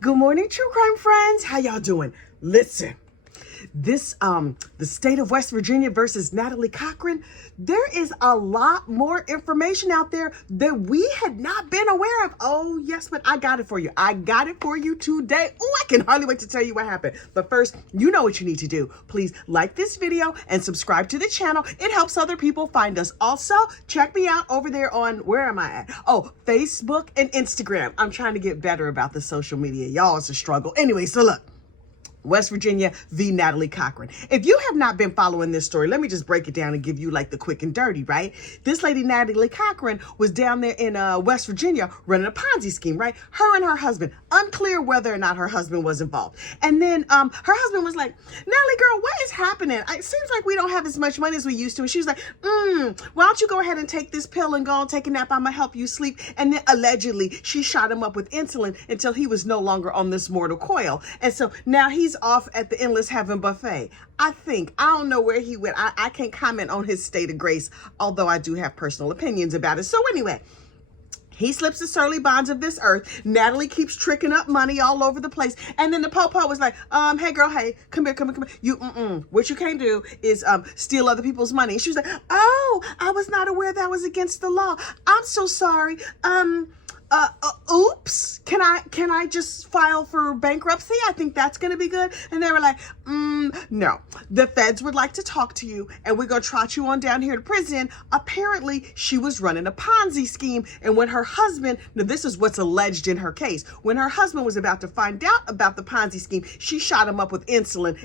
Good morning, true crime friends. How y'all doing? Listen, this the state of West Virginia versus Natalie Cochran, there is a lot more information out there that we had not been aware of. Oh yes, but I got it for you. I got it for you today. Oh, I can hardly wait to tell you what happened. But first, you know what you need to do. Please like this video and subscribe to the channel. It helps other people find us. Also, check me out over there on, where am I at? Oh, Facebook and Instagram. I'm trying to get better about the social media. Y'all, it's a struggle. Anyway, so look. West Virginia v. Natalie Cochran. If you have not been following this story, let me just break it down and give you like the quick and dirty, right? This lady, Natalie Cochran, was down there in West Virginia running a Ponzi scheme, right? Her and her husband, unclear whether or not her husband was involved. And then her husband was like, Natalie, girl, what is happening? It seems like we don't have as much money as we used to. And she was like, why don't you go ahead and take this pill and go and take a nap? I'm gonna help you sleep. And then allegedly, she shot him up with insulin until he was no longer on this mortal coil. And so now he's off at the Endless Heaven buffet. I don't know where he went. I can't comment on his state of grace, although I do have personal opinions about it. So anyway, he slips the surly bonds of this earth. Natalie keeps tricking up money all over the place. And then the po-po was like, hey girl, hey, come here. What you can't do is steal other people's money. And she was like, oh, I was not aware that was against the law. I'm so sorry. Oops, can I just file for bankruptcy? I think that's going to be good. And they were like, no, the feds would like to talk to you and we're going to trot you on down here to prison. Apparently she was running a Ponzi scheme. And when her husband, now this is what's alleged in her case, when her husband was about to find out about the Ponzi scheme, she shot him up with insulin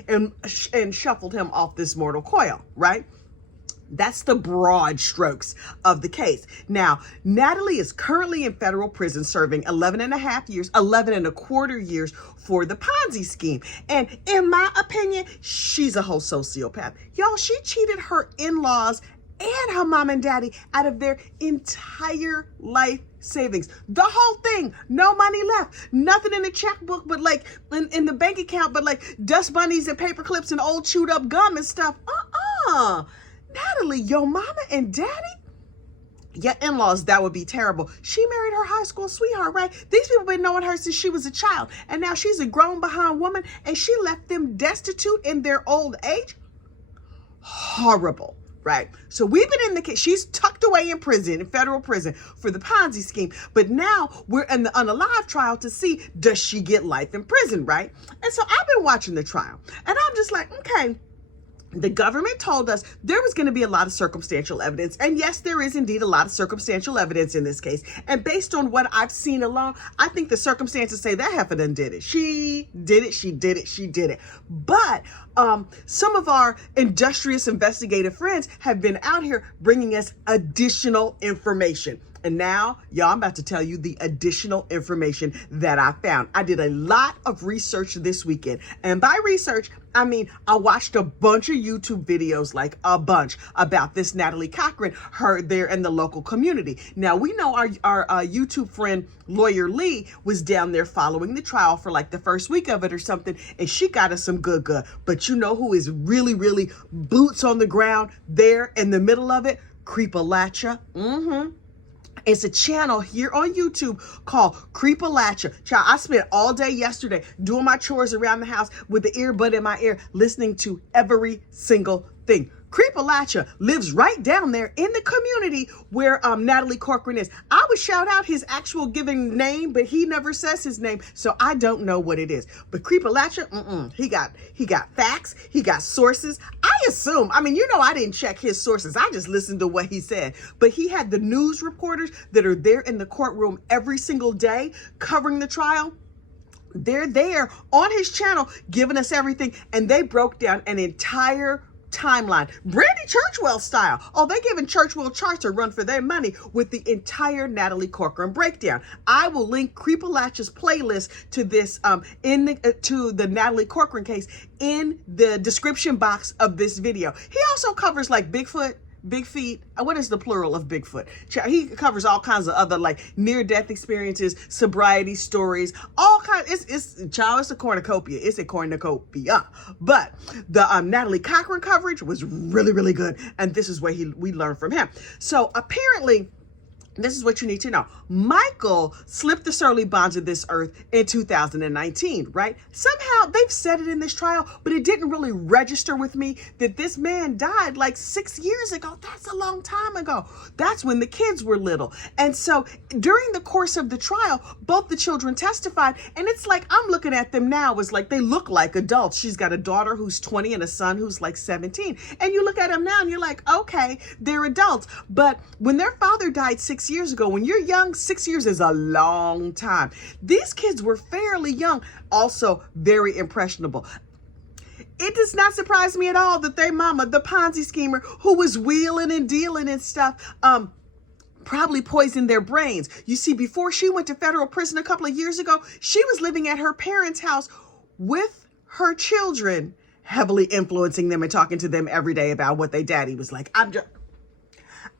and shuffled him off this mortal coil, right? That's the broad strokes of the case. Now, Natalie is currently in federal prison serving 11 and a quarter years for the Ponzi scheme. And in my opinion, she's a whole sociopath. Y'all, she cheated her in-laws and her mom and daddy out of their entire life savings. The whole thing, no money left, nothing in the checkbook, but like in the bank account, but like dust bunnies and paper clips and old chewed up gum and stuff. Natalie, your mama and daddy? Your in-laws, that would be terrible. She married her high school sweetheart, right? These people been knowing her since she was a child. And now she's a grown behind woman and she left them destitute in their old age. Horrible, right? So we've been in the case. She's tucked away in prison, in federal prison for the Ponzi scheme. But now we're in the unalive trial to see, does she get life in prison, right? And so I've been watching the trial and I'm just like, okay. The government told us there was going to be a lot of circumstantial evidence. And yes, there is indeed a lot of circumstantial evidence in this case. And based on what I've seen alone, I think the circumstances say that heifer done did it. She did it. But some of our industrious investigative friends have been out here bringing us additional information. And now, y'all, I'm about to tell you the additional information that I found. I did a lot of research this weekend. And by research, I mean, I watched a bunch of YouTube videos, like a bunch, about this Natalie Cochran, her there in the local community. Now, we know our YouTube friend, Lawyer Lee, was down there following the trial for like the first week of it or something. And she got us some good. But you know who is really, really boots on the ground there in the middle of it? Creepalacha. It's a channel here on YouTube called Creepalacha. Child, I spent all day yesterday doing my chores around the house with the earbud in my ear, listening to every single thing. Creepalacha lives right down there in the community where Natalie Cochran is. I would shout out his actual given name, but he never says his name, so I don't know what it is. But Creepalacha, he got facts, he got sources. I assume, I mean, you know, I didn't check his sources. I just listened to what he said. But he had the news reporters that are there in the courtroom every single day covering the trial. They're there on his channel giving us everything, and they broke down an entire timeline, Brandy Churchwell style. Oh, they giving Churchwell charts a run for their money with the entire Natalie Cochran breakdown. I will link Creepalacha's playlist to this to the Natalie Cochran case in the description box of this video. He also covers like Bigfoot, Big Feet. What is the plural of Bigfoot? He covers all kinds of other like near-death experiences, sobriety stories, all kinds. It's a cornucopia. It's a cornucopia. But the Natalie Cochran coverage was really, really good. And this is what we learned from him. So apparently, this is what you need to know. Michael slipped the surly bonds of this earth in 2019, right? Somehow they've said it in this trial, but it didn't really register with me that this man died like 6 years ago. That's a long time ago. That's when the kids were little. And so during the course of the trial, both the children testified, and it's like, I'm looking at them now as like, they look like adults. She's got a daughter who's 20 and a son who's like 17. And you look at them now and you're like, okay, they're adults. But when their father died 6 years ago, when you're young, 6 years is a long time. These kids were fairly young, also very impressionable. It does not surprise me at all that their mama, the Ponzi schemer who was wheeling and dealing and stuff, probably poisoned their brains. You see, before she went to federal prison a couple of years ago, she was living at her parents' house with her children, heavily influencing them and talking to them every day about what their daddy was like.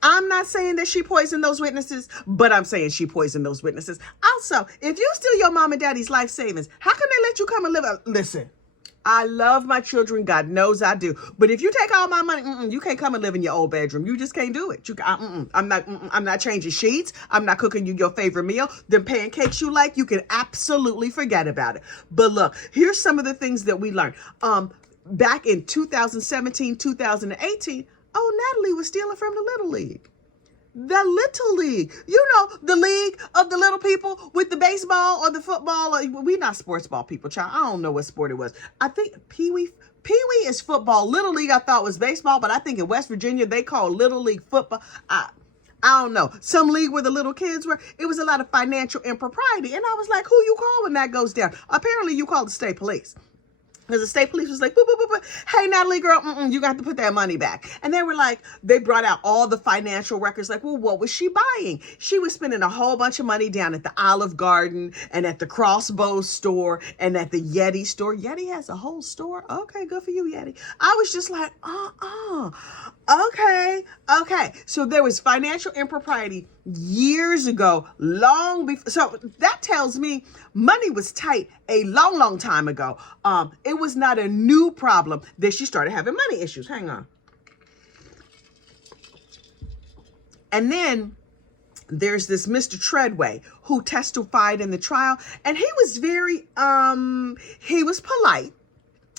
I'm not saying that she poisoned those witnesses, but I'm saying she poisoned those witnesses. Also, if you steal your mom and daddy's life savings, how can they let you come and live? Listen, I love my children. God knows I do. But if you take all my money, you can't come and live in your old bedroom. You just can't do it. I'm not changing sheets. I'm not cooking you your favorite meal. Them pancakes you like, you can absolutely forget about it. But look, here's some of the things that we learned. Back in 2017, 2018, Natalie was stealing from the Little League. The Little League. You know, the league of the little people with the baseball or the football. We're not sports ball people, child. I don't know what sport it was. I think Pee-wee is football. Little League I thought was baseball, but I think in West Virginia they call Little League football. I don't know. Some league where the little kids were. It was a lot of financial impropriety. And I was like, who you call when that goes down? Apparently you call the state police. Because the state police was like, boop, boop, boop, boop. Hey, Natalie, girl, you got to put that money back. And they were like, they brought out all the financial records. Like, well, what was she buying? She was spending a whole bunch of money down at the Olive Garden and at the Crossbow store and at the Yeti store. Yeti has a whole store? Okay, good for you, Yeti. I was just like, okay. So there was financial impropriety years ago, long before. So that tells me money was tight a long time ago. It was not a new problem that she started having money issues. Hang on. And then there's this Mr. Treway who testified in the trial, and he was very, he was polite,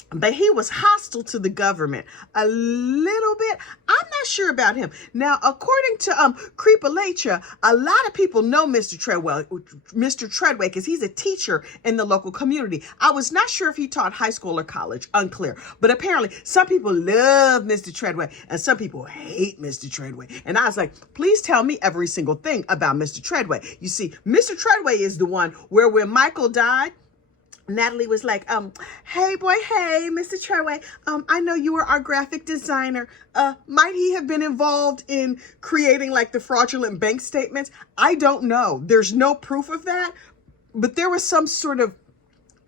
but he was hostile to the government a little bit. I'm not sure about him. Now, according to Creepalacha, a lot of people know Mr. Treway, because he's a teacher in the local community. I was not sure if he taught high school or college, unclear. But apparently, some people love Mr. Treway and some people hate Mr. Treway. And I was like, please tell me every single thing about Mr. Treway. You see, Mr. Treway is the one where when Michael died, Natalie was like, hey, boy, hey, Mr. Treway, I know you were our graphic designer. Might he have been involved in creating like the fraudulent bank statements? I don't know. There's no proof of that, but there was some sort of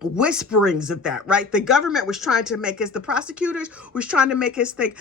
whisperings of that, right? The government was trying to make us, the prosecutors was trying to make us think,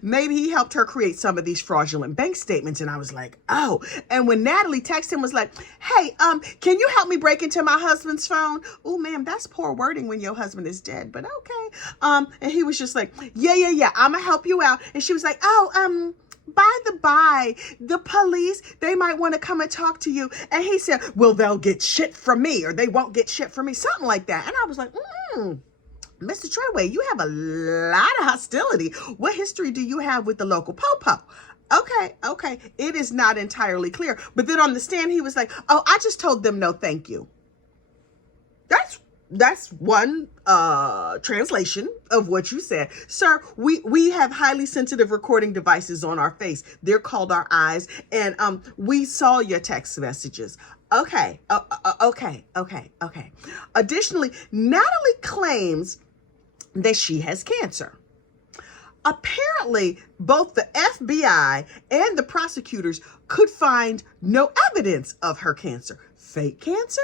maybe he helped her create some of these fraudulent bank statements. And I was like, oh. And when Natalie texted him, was like, hey, can you help me break into my husband's phone? Oh, ma'am, that's poor wording when your husband is dead, but okay. And he was just like, yeah, I'm gonna help you out. And she was like, oh, by the by, the police, they might want to come and talk to you. And he said, well, they'll get shit from me, or they won't get shit from me, something like that. And I was like, Mr. Treway, you have a lot of hostility. What history do you have with the local popo? Okay. It is not entirely clear. But then on the stand, he was like, oh, I just told them no, thank you. That's one translation of what you said. Sir, we have highly sensitive recording devices on our face. They're called our eyes. And we saw your text messages. Okay. Additionally, Natalie claims that she has cancer. Apparently, both the FBI and the prosecutors could find no evidence of her cancer. Fake cancer?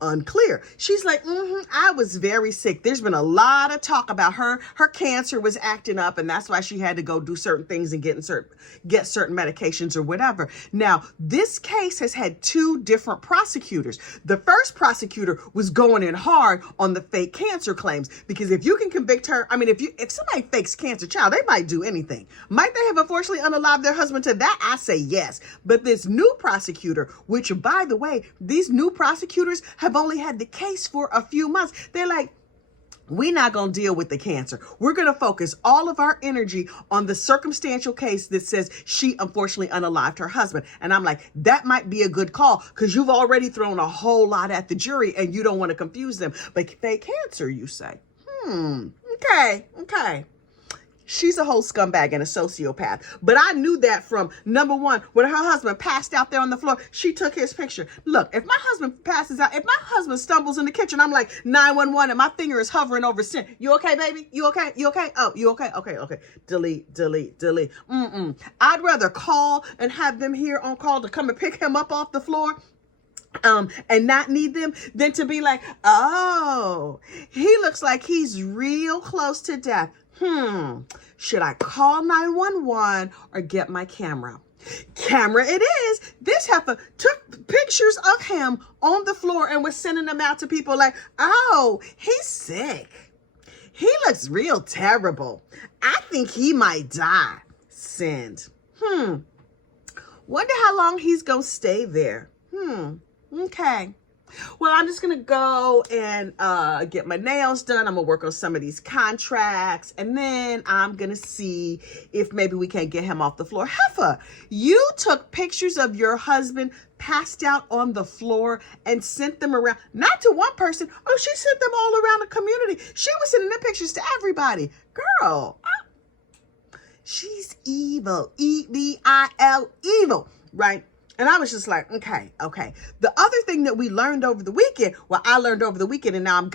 Unclear. She's like, I was very sick. There's been a lot of talk about her. Her cancer was acting up, and that's why she had to go do certain things and get certain medications or whatever. Now, this case has had two different prosecutors. The first prosecutor was going in hard on the fake cancer claims, because if you can convict her, I mean, if somebody fakes cancer, child, they might do anything. Might they have unfortunately unalived their husband to that? I say yes. But this new prosecutor, which by the way, these new prosecutors have only had the case for a few months. They're like, we're not going to deal with the cancer. We're going to focus all of our energy on the circumstantial case that says she unfortunately unalived her husband. And I'm like, that might be a good call, because you've already thrown a whole lot at the jury and you don't want to confuse them. But fake cancer, you say? Okay. She's a whole scumbag and a sociopath. But I knew that from number one, when her husband passed out there on the floor, she took his picture. Look, if my husband passes out, if my husband stumbles in the kitchen, I'm like 911 and my finger is hovering over sin. You okay, baby? You okay? You okay? Oh, you okay? Okay. Delete. I'd rather call and have them here on call to come and pick him up off the floor and not need them than to be like, oh, he looks like he's real close to death. Should I call 911 or get my camera? Camera it is. This heifer took pictures of him on the floor and was sending them out to people like, oh, he's sick. He looks real terrible. I think he might die. Send. Wonder how long he's gonna stay there. Okay. Well, I'm just going to go and get my nails done. I'm going to work on some of these contracts. And then I'm going to see if maybe we can get him off the floor. Heifer, you took pictures of your husband passed out on the floor and sent them around. Not to one person. Oh, she sent them all around the community. She was sending them pictures to everybody. Girl, she's evil. E-V-I-L, evil, right? And I was just like, okay. The other thing that we learned over the weekend, well, I learned over the weekend, and now I'm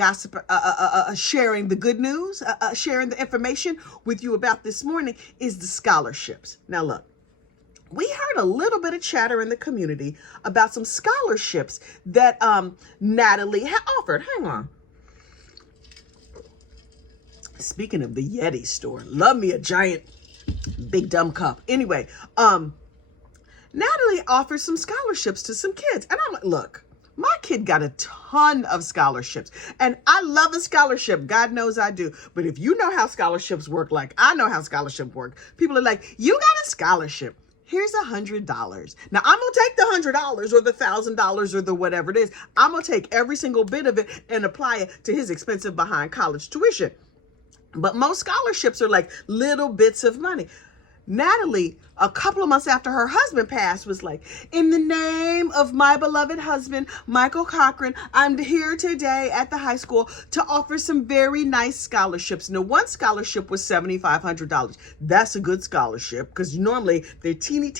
sharing the good news, sharing the information with you about this morning, is the scholarships. Now, look, we heard a little bit of chatter in the community about some scholarships that Natalie had offered. Hang on. Speaking of the Yeti store, love me a giant, big dumb cup. Anyway, Natalie offers some scholarships to some kids. And I'm like, look, my kid got a ton of scholarships. And I love a scholarship. God knows I do. But if you know how scholarships work, like I know how scholarships work, people are like, you got a scholarship. Here's $100. Now, I'm going to take the $100 or the $1,000 or the whatever it is. I'm going to take every single bit of it and apply it to his expensive behind college tuition. But most scholarships are like little bits of money. Natalie, a couple of months after her husband passed, was like, in the name of my beloved husband, Michael Cochran, I'm here today at the high school to offer some very nice scholarships. Now, one scholarship was $7,500. That's a good scholarship, because normally they're teeny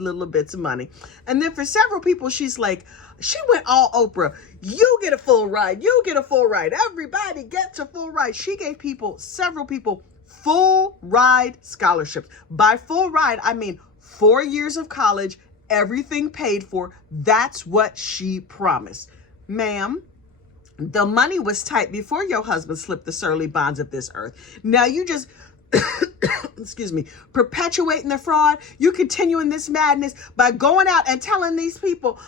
little bits of money. And then for several people, she's like, she went all Oprah. You get a full ride. You get a full ride. Everybody gets a full ride. She gave several people, full ride scholarships. By full ride, I mean 4 years of college, everything paid for. That's what she promised. Ma'am, the money was tight before your husband slipped the surly bonds of this earth. Now you just, excuse me, perpetuating the fraud. You continuing this madness by going out and telling these people,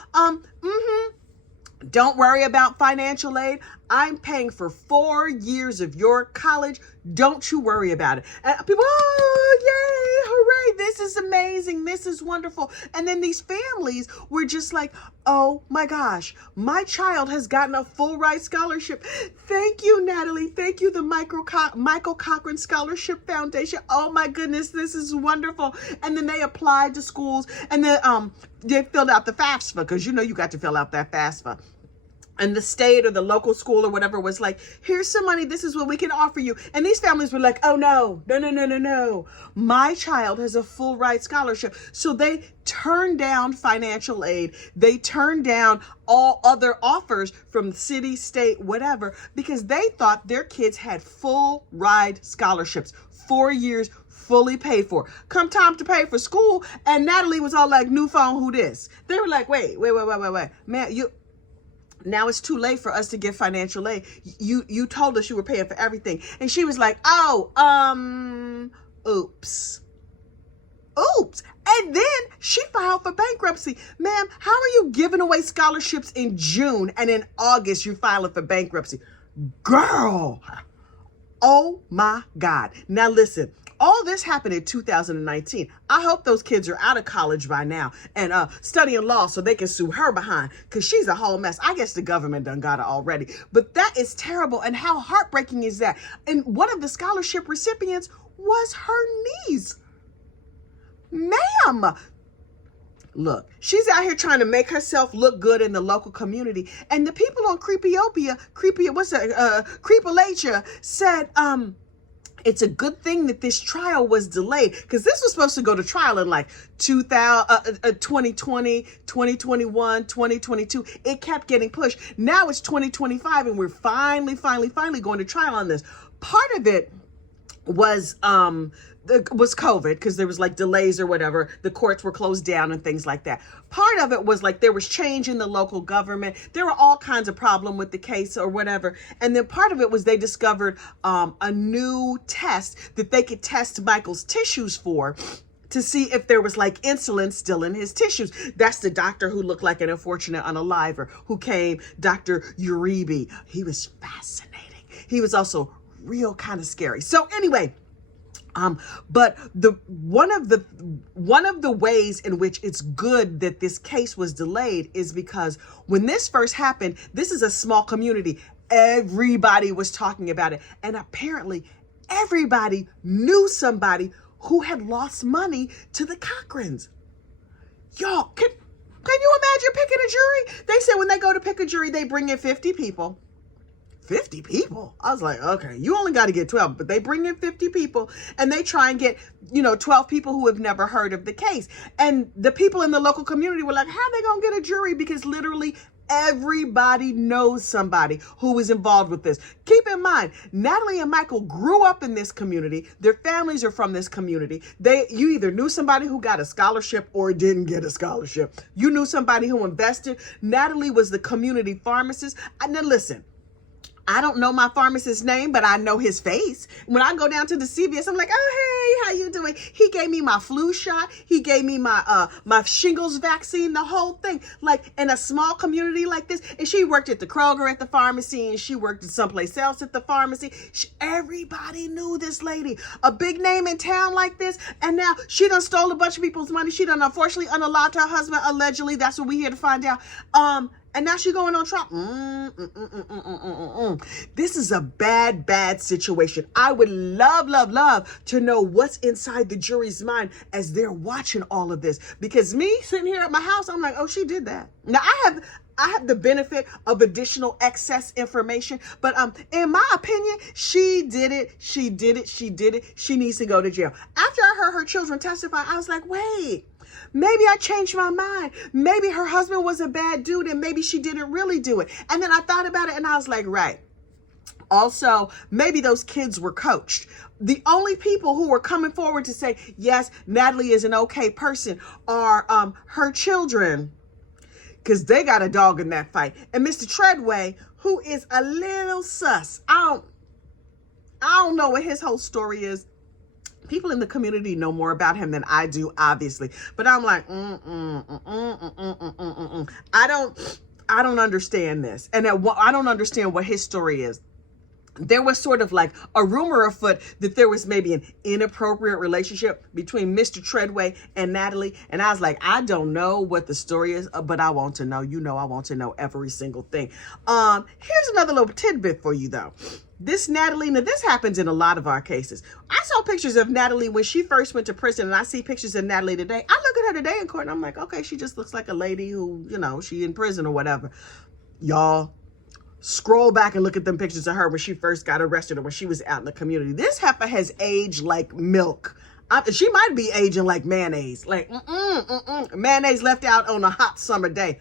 don't worry about financial aid. I'm paying for 4 years of your college. Don't you worry about it. And people, oh, yay, hooray, this is amazing. This is wonderful. And then these families were just like, oh my gosh, my child has gotten a full ride scholarship. Thank you, Natalie. Thank you, the Michael Cochran Scholarship Foundation. Oh my goodness, this is wonderful. And then they applied to schools, and then they filled out the FAFSA, because you know you got to fill out that FAFSA. And the state or the local school or whatever was like, here's some money. This is what we can offer you. And these families were like, oh, no. My child has a full ride scholarship. So they turned down financial aid. They turned down all other offers from city, state, whatever, because they thought their kids had full ride scholarships, 4 years fully paid for. Come time to pay for school. And Natalie was all like, new phone, who this? They were like, wait. Man, Now it's too late for us to get financial aid. You told us you were paying for everything. And she was like, oh, oops. Oops. And then she filed for bankruptcy. Ma'am, how are you giving away scholarships in June and in August you're filing for bankruptcy? Girl. Oh my God. Now listen, all this happened in 2019. I hope those kids are out of college by now and studying law so they can sue her behind, because she's a whole mess. I guess the government done got her already. But that is terrible. And how heartbreaking is that? And one of the scholarship recipients was her niece. Ma'am, look, she's out here trying to make herself look good in the local community. And the people on Creepalatia said, it's a good thing that this trial was delayed, because this was supposed to go to trial in like 2020, 2021, 2022. It kept getting pushed. Now it's 2025 and we're finally going to trial on this. Part of it was COVID, because there was like delays or whatever. The courts were closed down and things like that. Part of it was like there was change in the local government. There were all kinds of problems with the case or whatever. And then part of it was they discovered a new test that they could test Michael's tissues for, to see if there was like insulin still in his tissues. That's the doctor who looked like an unfortunate unaliver who came, Dr. Uribe. He was fascinating. He was also real kind of scary. So anyway, but one of the ways in which it's good that this case was delayed is because when this first happened, this is a small community. Everybody was talking about it. And apparently everybody knew somebody who had lost money to the Cochrans. Y'all, can you imagine picking a jury? They said when they go to pick a jury, they bring in 50 people. 50 people. I was like, okay, you only got to get 12, but they bring in 50 people and they try and get, 12 people who have never heard of the case. And the people in the local community were like, how are they going to get a jury? Because literally everybody knows somebody who was involved with this. Keep in mind, Natalie and Michael grew up in this community. Their families are from this community. You either knew somebody who got a scholarship or didn't get a scholarship. You knew somebody who invested. Natalie was the community pharmacist. Now listen, I don't know my pharmacist's name, but I know his face. When I go down to the CVS, I'm like, oh, hey, how you doing? He gave me my flu shot. He gave me my shingles vaccine, the whole thing. Like in a small community like this. And she worked at the Kroger at the pharmacy, and she worked at someplace else at the pharmacy. Everybody knew this lady, a big name in town like this. And now she done stole a bunch of people's money. She done unfortunately unalived her husband, allegedly. That's what we here to find out. And now she's going on trial. This is a bad situation. I would love to know what's inside the jury's mind as they're watching all of this. Because me sitting here at my house, I'm like, oh, she did that. Now I have the benefit of additional excess information, but in my opinion, she did it. She needs to go to jail. After I heard her children testify, I was like, wait. Maybe I changed my mind. Maybe her husband was a bad dude and maybe she didn't really do it. And then I thought about it and I was like, right. Also, maybe those kids were coached. The only people who were coming forward to say, yes, Natalie is an okay person are her children, because they got a dog in that fight. And Mr. Treway, who is a little sus. I don't know what his whole story is. People in the community know more about him than I do, obviously. But I'm like, I don't understand this. And I don't understand what his story is. There was sort of like a rumor afoot that there was maybe an inappropriate relationship between Mr. Treway and Natalie. And I was like, I don't know what the story is, but I want to know. I want to know every single thing. Here's another little tidbit for you, though. This Natalie, now this happens in a lot of our cases. I saw pictures of Natalie when she first went to prison, and I see pictures of Natalie today. I look at her today in court, and I'm like, okay, she just looks like a lady who, she in prison or whatever. Y'all, scroll back and look at them pictures of her when she first got arrested or when she was out in the community. This heifer has aged like milk. She might be aging like mayonnaise. Like, mayonnaise left out on a hot summer day.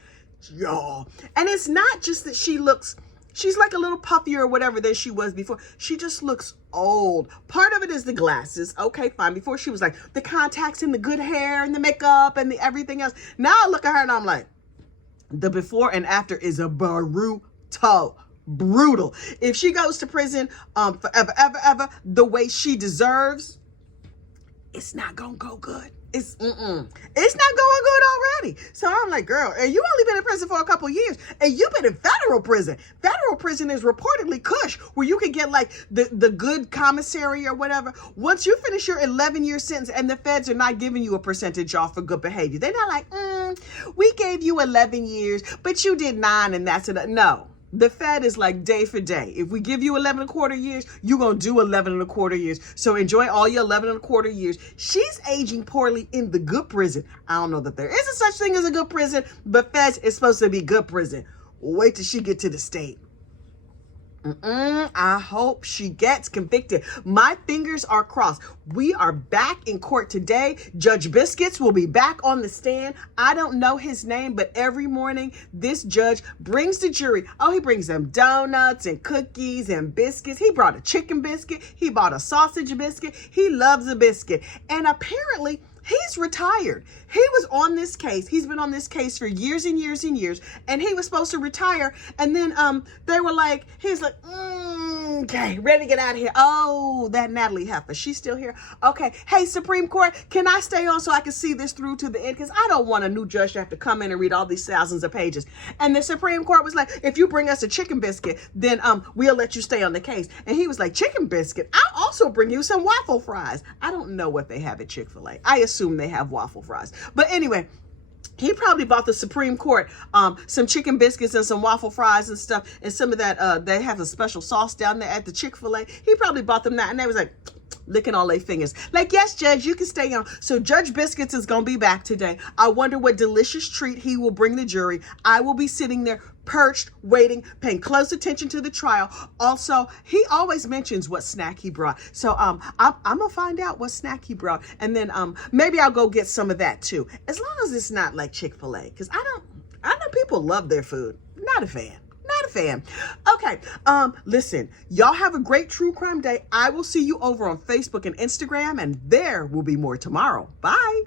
Y'all. And it's not just that she's like a little puffier or whatever than she was before. She just looks old. Part of it is the glasses. Okay, fine. Before she was like the contacts and the good hair and the makeup and the everything else. Now I look at her and I'm like, The before and after is a brutal. If she goes to prison forever, ever, the way she deserves, it's not gonna go good. It's not going good already. So I'm like, girl, and you only been in prison for a couple years, and you've been in federal prison. Federal prison is reportedly cush, where you can get like the good commissary or whatever. Once you finish your 11-year sentence, and the feds are not giving you a percentage off for good behavior. They're not like, we gave you 11 years, but you did 9, and that's it. No. The Fed is like day for day. If we give you 11 1/4 years, you're going to do 11 1/4 years. So enjoy all your 11 1/4 years. She's aging poorly in the good prison. I don't know that there is a such thing as a good prison, but Feds is supposed to be good prison. Wait till she get to the state. I hope she gets convicted. My fingers are crossed. We are back in court today. Judge Biscuits will be back on the stand. I don't know his name, but every morning this judge brings the jury. Oh, he brings them donuts and cookies and biscuits. He brought a chicken biscuit. He bought a sausage biscuit. He loves a biscuit. And apparently, he's retired. He was on this case. He's been on this case for years and years and years. And he was supposed to retire. And then they were like, he's like, okay, ready to get out of here. Oh, that Natalie heifer. She's still here. Okay. Hey, Supreme Court, can I stay on so I can see this through to the end? Because I don't want a new judge to have to come in and read all these thousands of pages. And the Supreme Court was like, if you bring us a chicken biscuit, then we'll let you stay on the case. And he was like, chicken biscuit? I'll also bring you some waffle fries. I don't know what they have at Chick-fil-A. I assume they have waffle fries. But anyway, he probably bought the Supreme Court some chicken biscuits and some waffle fries and stuff. And some of that, they have a special sauce down there at the Chick-fil-A. He probably bought them that. And they was like, licking all their fingers. Like, yes, Judge, you can stay on. So Judge Biscuits is going to be back today. I wonder what delicious treat he will bring the jury. I will be sitting there perched, waiting, paying close attention to the trial. Also, he always mentions what snack he brought. So I'm going to find out what snack he brought. And then maybe I'll go get some of that too. As long as it's not like Chick-fil-A. Because I know people love their food. Not a fan. Not a fan. Okay. Listen, y'all have a great true crime day. I will see you over on Facebook and Instagram, and there will be more tomorrow. Bye.